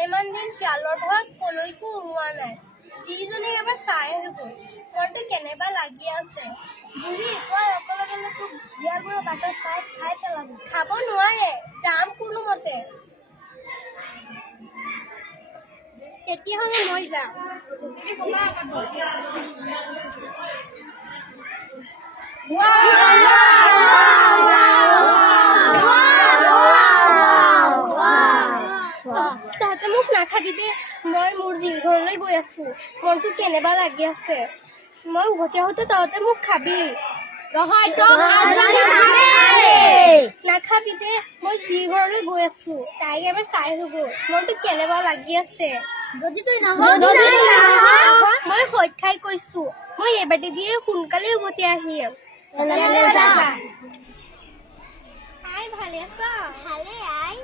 ভালেমান দিন শিয়ালৰ ঘৰত কলৈকো ওলোৱা নাই। যিজনে এবাৰ চাই গ'ল মনটো কেনেবা লাগি আছে। বুঢ়ী তই অকলে গ'লে তোক বিয়াৰবোৰৰ বাটত খাই পেলাবি। খাব নোৱাৰে, যাম কোনোমতে। তেতিয়াহ'লে মই যাম। তহঁতে মোক নাখাবি দে, মই মোৰ জীৰ ঘৰলৈ গৈ আছো। মনটো কেনেবা লাগি আছে। মই উভতি আহোঁতে তহঁতে মোক খাবি। নাখাবি দে, মই জীৰ ঘৰলৈ গৈ আছো। তাইক এবাৰ চাই আহোগৈ, মনটো কেনেবা লাগি আছে। যদি তই মই সৈত খাই কৈছো, মই এবাটি দিয়ে সোনকালে উভতি আহিম। আই ভালে আছা? ভালে আই।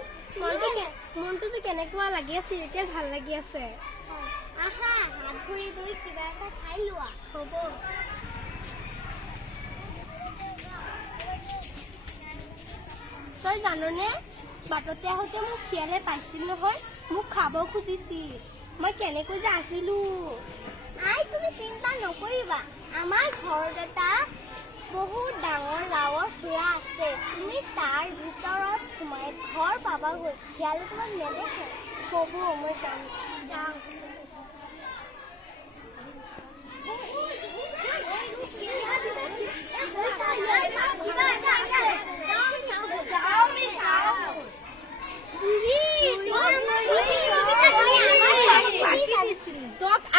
মনটো যে কেনেকুৱা লাগি আছিল, এতিয়া ভাল লাগি আছে। আহা হাত ভৰি ধুই কিবা এটা খাই লোৱা। হ'ব। তই জাননে, বাটতে আহোঁতে মোক শিয়ালে পাইছিল নহয়, মোক খাব খুজিছিল। মই কেনেকৈ যে আহিলো। আই তুমি চিন্তা নকৰিবা, আমাৰ ঘৰত এটা বহুত ডাঙৰ লাওৰ খুৰা আছে। তুমি তাৰ ভিতৰত সোমাই ঘৰ পাবাগৈ। শিয়ালে তোমাক নেদেখে। হ'ব, মই যাম।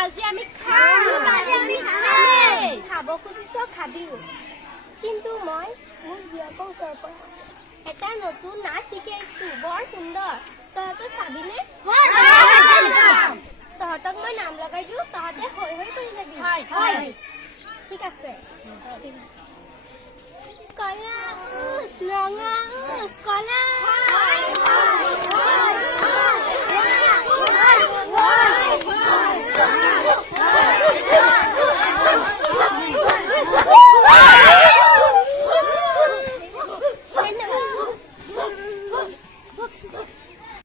আজি আমি খাব খুজিছ, খাবি। কিন্তু মই মোৰ জীয়েকৰ ওচৰৰ পৰা এটা নতুন নাচ শিকি আহিছো, বৰ সুন্দৰ। তহঁতে চাবিনে? তহঁতক মই নাম লগাই দিওঁ, তহঁতে হৈ হৈ কৰি যাবি। ঠিক আছে। কলা উচ, ৰঙা উচ, কলা